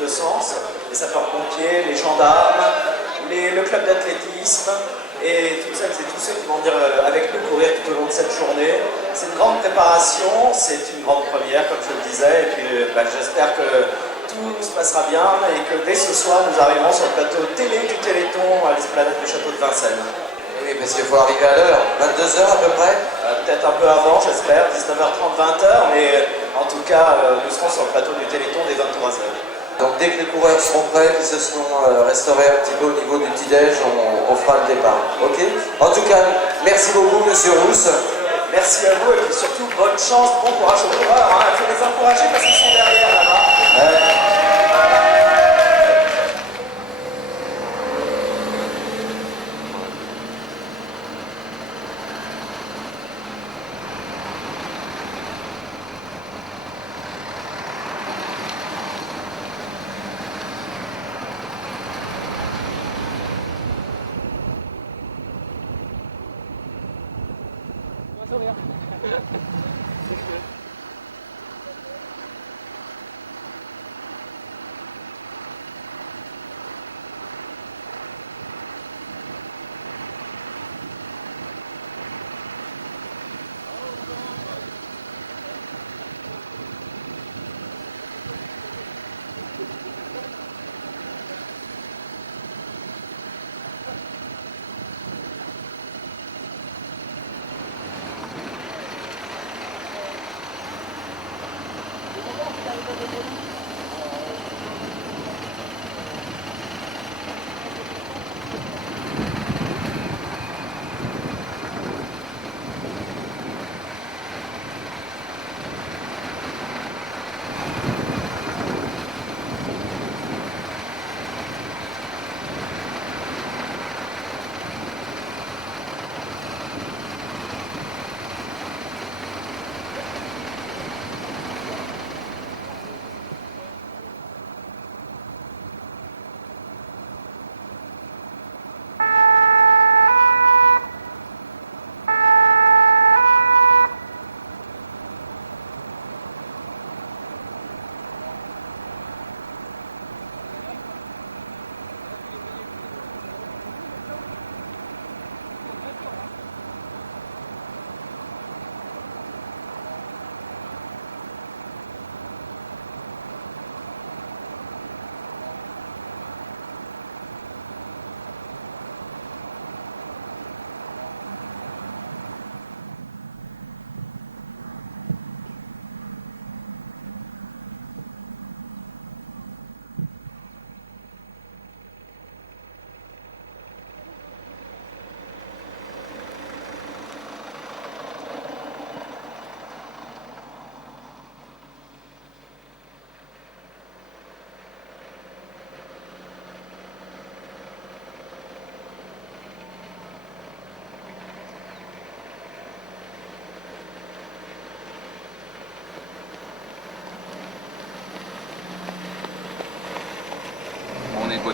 deux sens, les sapeurs-pompiers, les gendarmes, le club d'athlétisme et toutes celles et tous ceux qui vont venir avec nous courir tout au long de cette journée. C'est une grande préparation, c'est une grande première comme je le disais, et puis j'espère que tout se passera bien et que dès ce soir nous arriverons sur le plateau télé du Téléthon à l'esplanade du château de Vincennes. Oui, parce qu'il faut arriver à l'heure, 22h à peu près. Peut-être un peu avant, j'espère, 19h30, 20h, mais en tout cas, nous serons sur le plateau du Téléthon dès 23h. Donc dès que les coureurs seront prêts, qu'ils se seront restaurés un petit peu au niveau du petit-déj, on fera le départ. Ok? En tout cas, merci beaucoup, monsieur Rousse. Merci à vous et puis surtout, bonne chance, bon courage aux coureurs. Il faut les encourager parce qu'ils sont derrière là-bas.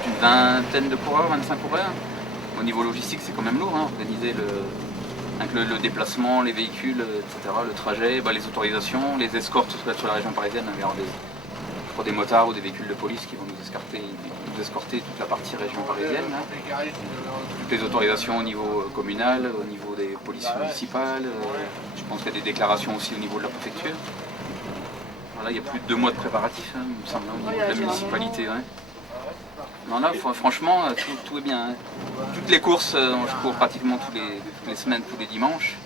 Une vingtaine de coureurs, 25 coureurs. Au niveau logistique, c'est quand même lourd, organiser le déplacement, les véhicules, etc., le trajet, les autorisations, les escortes sur la région parisienne. Il y aura des motards ou des véhicules de police qui vont nous escorter toute la partie région parisienne. Toutes les autorisations au niveau communal, au niveau des polices municipales. Je pense qu'il y a des déclarations aussi au niveau de la préfecture. Voilà, il y a plus de 2 mois de préparatifs, il me semble, au niveau de la municipalité. Ouais. Non, là, franchement, tout est bien. Toutes les courses, je cours pratiquement toutes les semaines, tous les dimanches.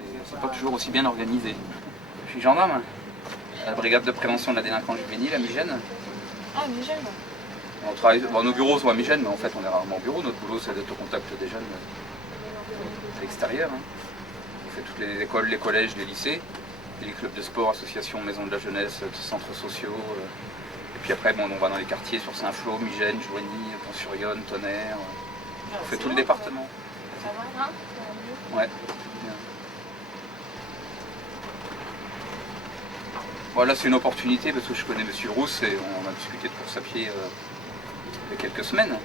Et c'est pas toujours aussi bien organisé. Je suis gendarme, à la brigade de prévention de la délinquance juvénile à Migène. Ah, Migène. On travaille, nos bureaux sont à Migène, mais en fait on est rarement au bureau. Notre boulot c'est d'être au contact des jeunes à l'extérieur. On fait toutes les écoles, les collèges, les lycées, les clubs de sport, associations, maisons de la jeunesse, centres sociaux. Et puis après, on va dans les quartiers sur Saint-Flour, Migène, Joigny, Pont-sur-Yonne, Tonnerre. On fait tout le département. Ça va, hein? Ouais. Voilà, c'est une opportunité parce que je connais Monsieur Rousse et on a discuté de course à pied il y a quelques semaines.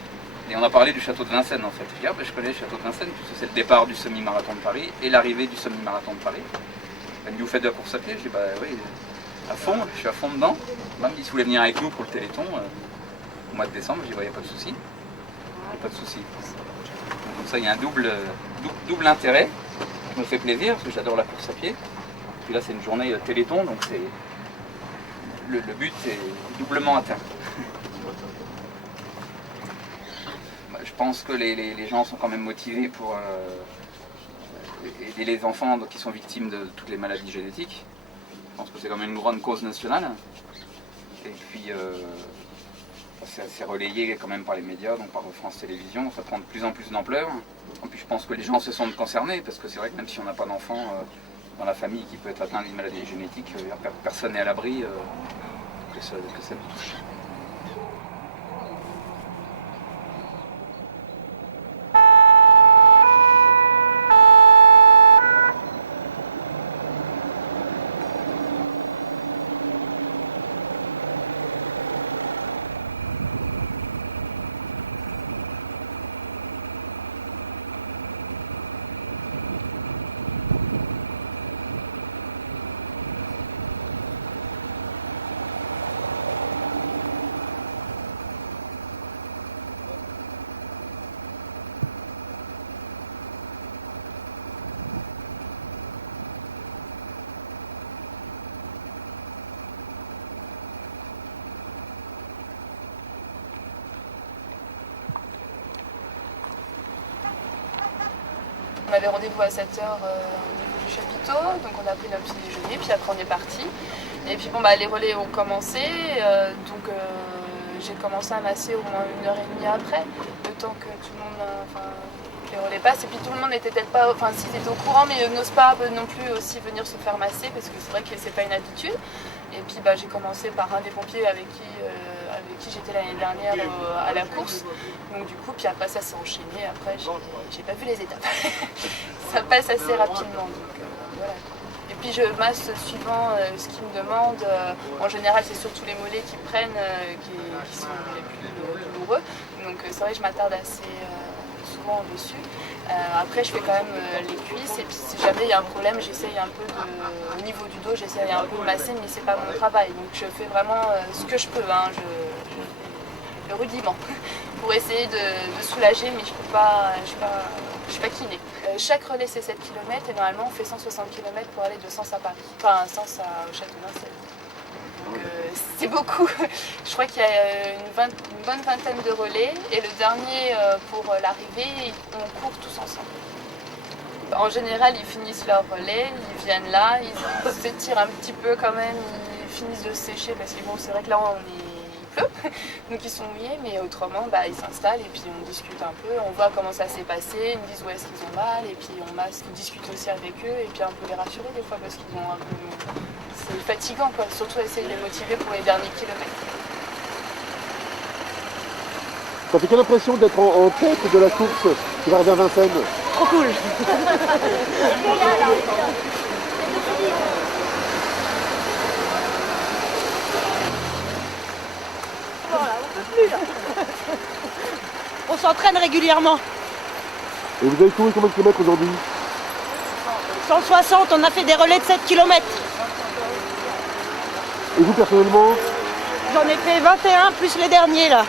Et on a parlé du château de Vincennes en fait. Je dis, je connais le château de Vincennes puisque c'est le départ du semi-marathon de Paris et l'arrivée du semi-marathon de Paris. Elle me dit, vous faites de la course à pied? Je dis, oui, à fond, je suis à fond dedans. Maman dit, si vous voulez venir avec nous pour le Téléthon, au mois de décembre, j'y voyais pas de souci. Pas de souci. Donc, comme ça, il y a un double intérêt. Je me fais plaisir parce que j'adore la course à pied. Puis là, c'est une journée Téléthon, donc c'est le but est doublement atteint. Je pense que les gens sont quand même motivés pour aider les enfants qui sont victimes de toutes les maladies génétiques. Je pense que c'est quand même une grande cause nationale. Et puis, c'est assez relayé quand même par les médias, donc par France Télévisions. Ça prend de plus en plus d'ampleur. En plus, je pense que les gens se sentent concernés, parce que c'est vrai que même si on n'a pas d'enfant dans la famille qui peut être atteint d'une maladie génétique, personne n'est à l'abri que ça nous touche. On avait rendez-vous à 7h au niveau du chapiteau, donc on a pris notre petit déjeuner, puis après on est parti. Et puis bon, les relais ont commencé, donc j'ai commencé à masser au moins 1h30 après, le temps que tout le monde, les relais passent. Et puis tout le monde n'était peut-être pas, s'ils étaient au courant, mais n'osent pas non plus aussi venir se faire masser, parce que c'est vrai que c'est pas une habitude. Et puis j'ai commencé par un des pompiers avec qui j'étais l'année dernière à la course. Donc du coup, puis après ça s'est enchaîné. Après, j'ai pas vu les étapes. Ça passe assez rapidement. Donc, voilà. Et puis je masse suivant ce qu'ils me demandent. En général, c'est surtout les mollets qui prennent, qui sont les plus douloureux. Donc c'est vrai que je m'attarde assez souvent dessus. Après, je fais quand même les cuisses, et puis si jamais il y a un problème, j'essaye un peu au niveau du dos, j'essaye un peu de masser, mais c'est pas mon travail. Donc je fais vraiment ce que je peux, je fais le rudiment pour essayer de soulager, mais je suis pas kiné. Chaque relais c'est 7 km et normalement on fait 160 km pour aller de Sens à Paris, Sens au Château d'Insel. Donc c'est beaucoup. Je crois qu'il y a une bonne vingtaine de relais et le dernier pour l'arrivée, on court tous ensemble. En général, ils finissent leur relais, ils viennent là, ils s'étirent un petit peu quand même, ils finissent de se sécher parce que bon, c'est vrai que là il pleut, donc ils sont mouillés, mais autrement ils s'installent et puis on discute un peu, on voit comment ça s'est passé, ils me disent où est-ce qu'ils ont mal et puis on discute aussi avec eux et puis un peu les rassurer des fois parce qu'ils ont un peu... C'est fatigant quoi, surtout essayer de les motiver pour les derniers kilomètres. Ça fait quelle impression d'être en tête de la course qui va vers Vincennes? Trop cool. Voilà, on peut plus là. On s'entraîne régulièrement. Et vous avez couru combien de kilomètres aujourd'hui? 160, on a fait des relais de 7 km. Et vous personnellement? J'en ai fait 21 plus les derniers là.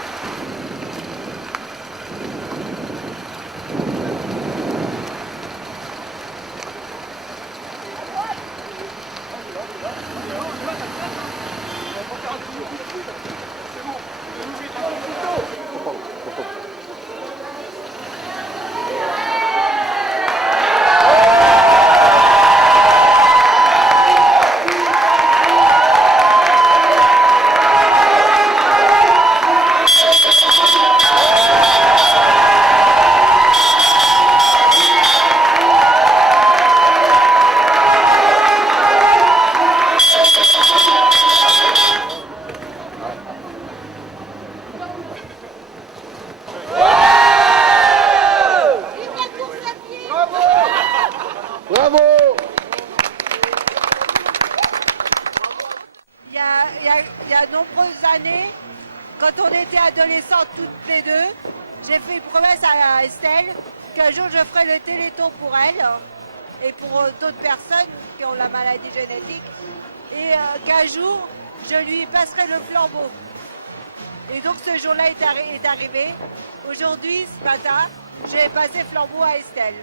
Bravo! Il y a de nombreuses années, quand on était adolescentes toutes les deux, j'ai fait une promesse à Estelle qu'un jour je ferai le téléthon pour elle et pour d'autres personnes qui ont la maladie génétique et qu'un jour je lui passerai le flambeau. Et donc ce jour-là est arrivé. Aujourd'hui, ce matin, j'ai passé flambeau à Estelle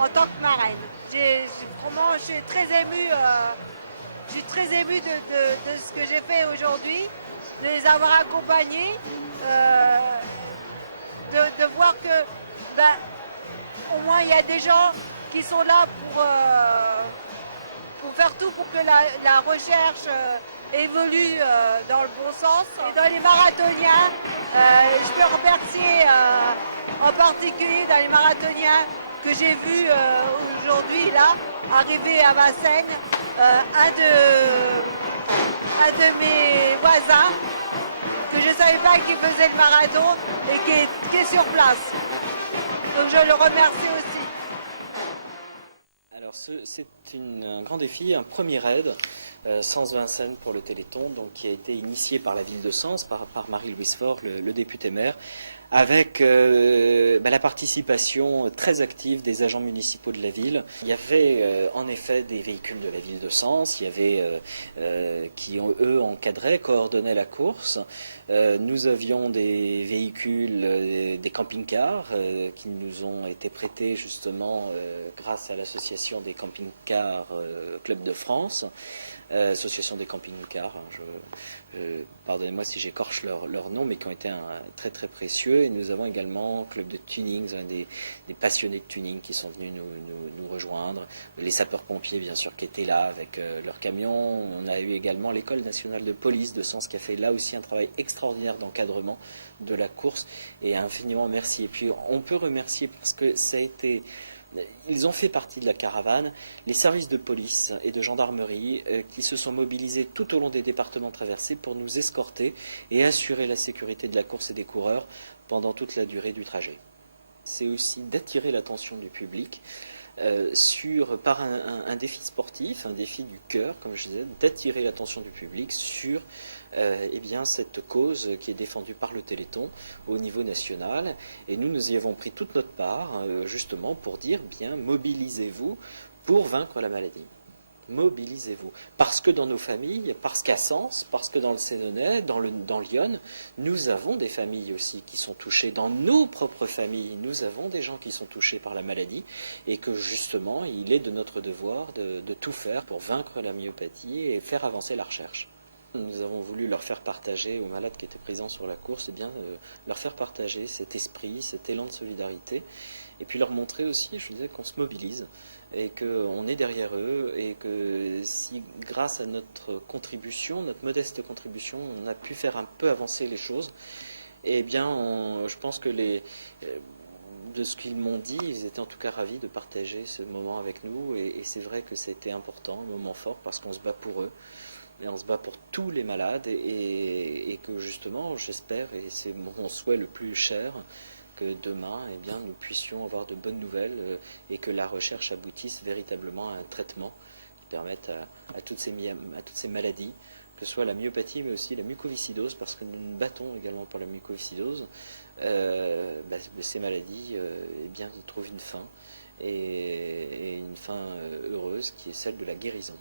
en tant que marraine. Vraiment, je suis très émue. Je suis très émue de ce que j'ai fait aujourd'hui, de les avoir accompagnés, de voir que, au moins, il y a des gens qui sont là pour faire tout pour que la recherche évolue dans le bon sens. Et dans les marathoniens, je peux remercier en particulier dans les marathoniens que j'ai vus aujourd'hui là, arriver à Vincennes, un de mes voisins que je ne savais pas qu'il faisait le marathon et qui est sur place. Donc je le remercie aussi. Alors c'est un grand défi, un premier raid Sens Vincennes pour le Téléthon, donc qui a été initié par la ville de Sens, par Marie-Louise Faure, le député maire, avec la participation très active des agents municipaux de la ville. Il y avait en effet des véhicules de la ville de Sens, il y avait qui eux encadraient, coordonnaient la course. Nous avions des véhicules, des camping-cars qui nous ont été prêtés justement grâce à l'association des camping-cars Club de France. Association des camping-cars, pardonnez-moi si j'écorche leur nom, mais qui ont été très très précieux. Et nous avons également Club de Tuning, des passionnés de tuning qui sont venus nous rejoindre, les sapeurs-pompiers bien sûr qui étaient là avec leurs camions. On a eu également l'école nationale de police de Sens qui a fait là aussi un travail extraordinaire d'encadrement de la course, et infiniment merci. Et puis on peut remercier parce que ça a été... Ils ont fait partie de la caravane, les services de police et de gendarmerie qui se sont mobilisés tout au long des départements traversés pour nous escorter et assurer la sécurité de la course et des coureurs pendant toute la durée du trajet. C'est aussi d'attirer l'attention du public par un défi sportif, un défi du cœur, comme je disais, d'attirer l'attention du public sur cette cause qui est défendue par le Téléthon au niveau national. Et nous y avons pris toute notre part, justement, pour dire, bien, mobilisez-vous pour vaincre la maladie. Mobilisez-vous. Parce que dans nos familles, parce qu'à Sens, parce que dans le Sénonais, dans Lyon, nous avons des familles aussi qui sont touchées. Dans nos propres familles, nous avons des gens qui sont touchés par la maladie, et que justement, il est de notre devoir de tout faire pour vaincre la myopathie et faire avancer la recherche. Nous avons voulu leur faire partager aux malades qui étaient présents sur la course, leur faire partager cet esprit, cet élan de solidarité, et puis leur montrer aussi, je disais, qu'on se mobilise et qu'on est derrière eux, et que si grâce à notre contribution, notre modeste contribution, on a pu faire un peu avancer les choses, eh bien je pense que de ce qu'ils m'ont dit, ils étaient en tout cas ravis de partager ce moment avec nous, et c'est vrai que c'était important, un moment fort, parce qu'on se bat pour eux. Et on se bat pour tous les malades, et que justement, j'espère, et c'est mon souhait le plus cher, que demain, nous puissions avoir de bonnes nouvelles, et que la recherche aboutisse véritablement à un traitement qui permette à toutes ces maladies, que ce soit la myopathie, mais aussi la mucoviscidose, parce que nous nous battons également pour la mucoviscidose, ces maladies, y trouvent une fin, et une fin heureuse, qui est celle de la guérison.